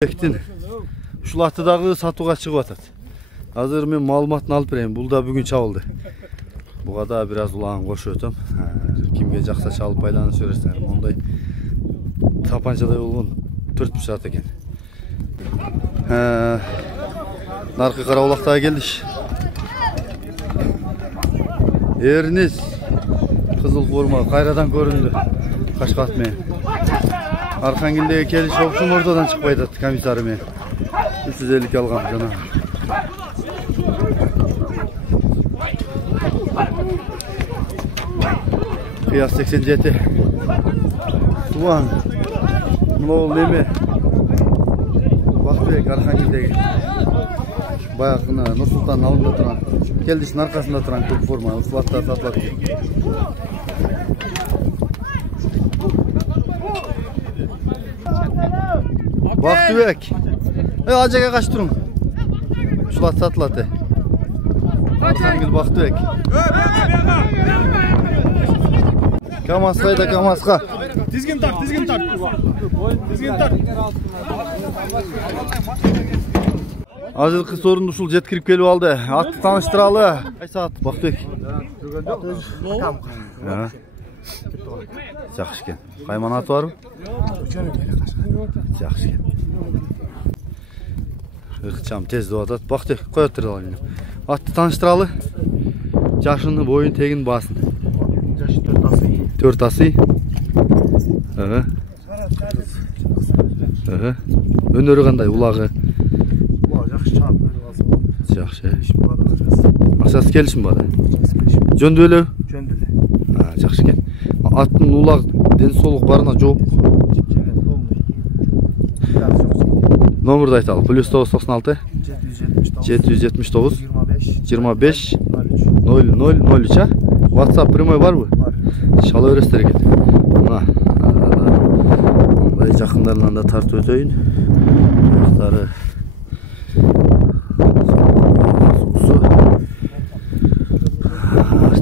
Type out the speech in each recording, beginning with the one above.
Бектин ушул аты дагы сатууга чыгып атат. Азыр мен маалыматын алып берейин. Бул да бүгүн чабылды. Буга да бир аз улагын кошуп өтөм. Кимге жакса чалып байланыш бересиңер. Мондай тапанчадай болгон 4 саат экен. Наркы Карабулактага келдиш. Эрниз кызыл форма кайрадан көрүндү. Кашкат менен. Архангелдеге келиш опшун ордодан чыкпай атат комиссары менен. 350 алган жана. Кыяс 87. Туан. Мынау неме? Бактыбек Архангелдеге. Баягына Нурсултан алдында турган. Келдиштин аркасында турган көк форма. Ушуларда сатылат. Бактыбек. Ажеге качып туруң. Ушулар сатылат. Архангел Бактыбек. КамАЗ кайда КамАЗга? Тизгин так. Тизгин так. Азыркы сорунду ушул жеткирип келип алды. Атты тааныштыралы. Кайсы ат Бактыбек? Жакшы экен. Кайман аты барбы? Жакшы экен. Ыкчам тез деп атат. Бактыбек коет туралы. Атты тааныштыралы. Жашыны, боюн, тегин, баасын. Жашы 4 асый. 4 асый. Өнөрү кандай, улагы? Улаг жакшы чаап берип алсын. Жакшы. Акчасы келишим бар. Жөндү эле? Жөндү эле. Жакшы экен. Аттын улак ден соолук барына жооп. Номерди айталы. +996 779 25 003. WhatsApp прямой барбы? Шала бересиздер экен. Мына. Мындай жакындарынан да тартып өтөйүн. Жактары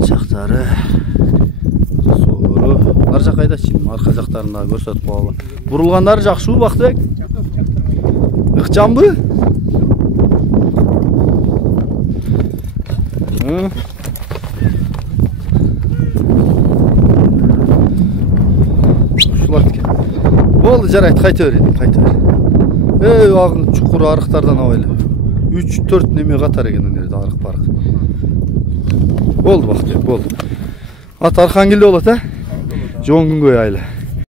жактары соору. Ар жак кайдачы? Арка жактарында көрсөтүп коелу. Бурулгандары жакшыбы Бактыбек? Ыкчамбы? Болду, жарайт, кайта бер. Агын чукур арыктардан абайлы. 3-4 неме катар экен өнерде арык-барык. Болду Бактыбек, болду. Ат Архангелде болот, Жоон күнгөй айлы.